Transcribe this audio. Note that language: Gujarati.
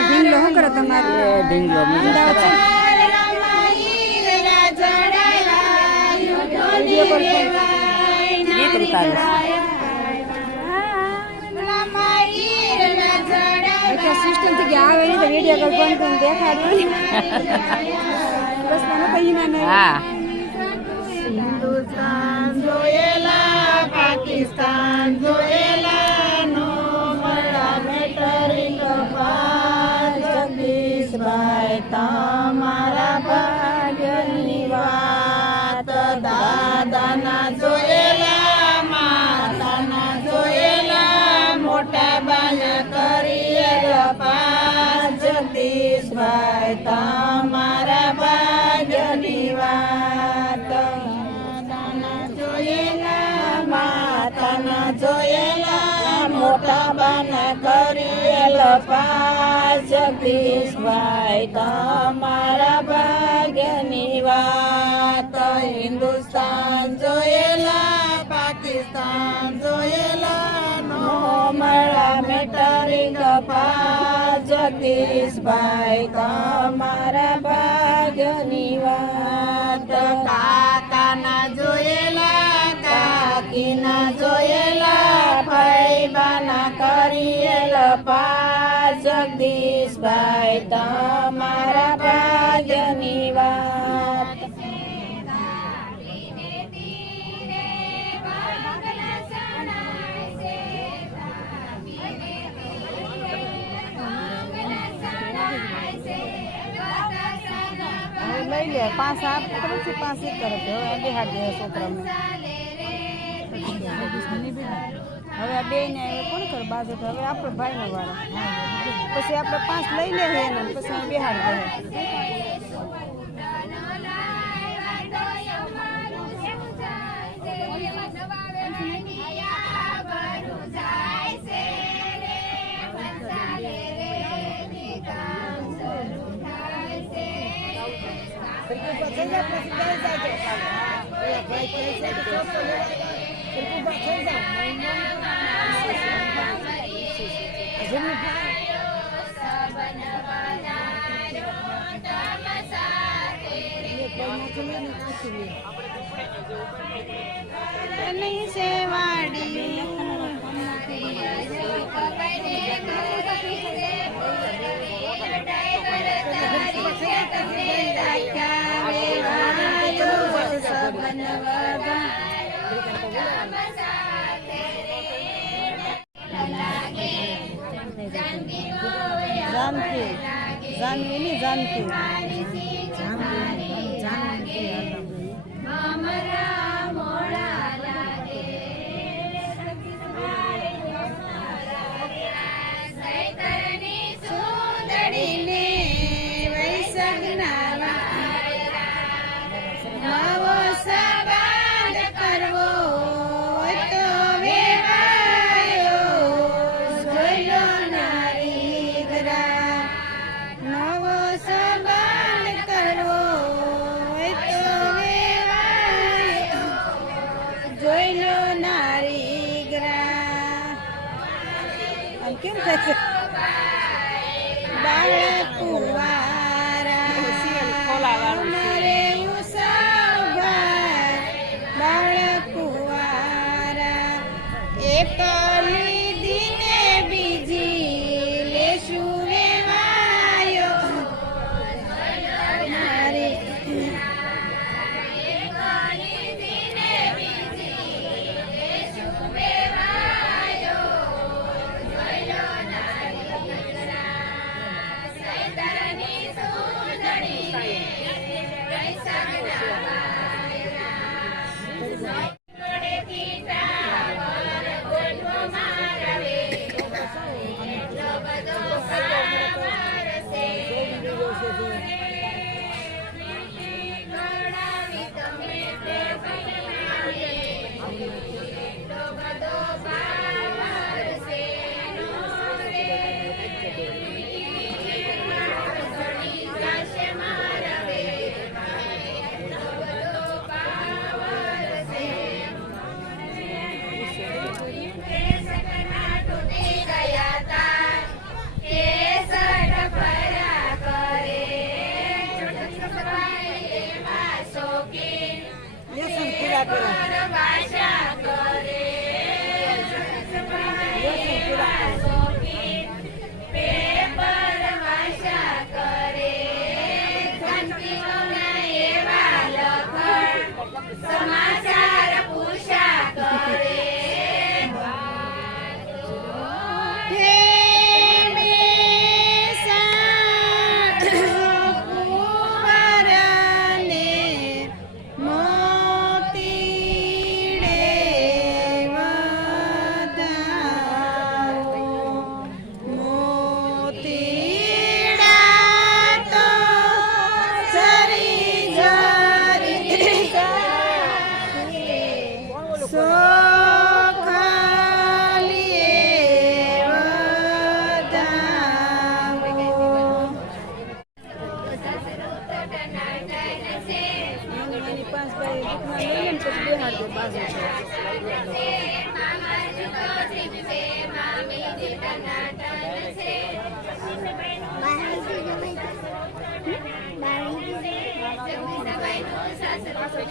ઢીંગલો શું કરો તમારે? ઢીંગલો ગીત ઉતારે સિસ્ટમ થી આવે તો વિડીયો કોલ બંધ કરીને દેખાડ્યું બસ મને કઈ ના. હા હિન્દુસ્તાન જોયેલા પાકિસ્તાન જોયેલા નો મળા મેટરિંગ પાર જગદીશભાઈ તમારા ભાગ્યની વાત દાદાના જોયેલા માતાના જોયેલા મોટા બાના કરીએ પાર જગદીશ જગદીશભાઈ તમારા ભાગ્યની વાત માતાના જોયેલા મોટા બાના કરેલ પાસ જગદીશભાઈ તમારા ભાગ્યની વાત હિન્દુસ્તાન જોયેલા પાકિસ્તાન જોયેલા નો મળા મેટરિંગ પાસ જગદીશભાઈ તમારા ભાગ્યની વાત કાકાના જોયેલા કાકીના જોયેલા ભાઈબાના કરેલ પાસ જગદીશભાઈ તમારા ભાગ્યની વાત લઈ લે 5 8 કરે છે 5 1 કરે છે હવે બેહાડ દે છોકરાને હવે આ બે ને કોણ કર બાજુ હવે આપણે ભાઈનો વાળો પછી આપણે 5 લઈ લે હે ને પછી બેહાડ દે नहीं से वाड़ी जानकी जानवी नहीं जानकी કેમ થાય છે પાછળ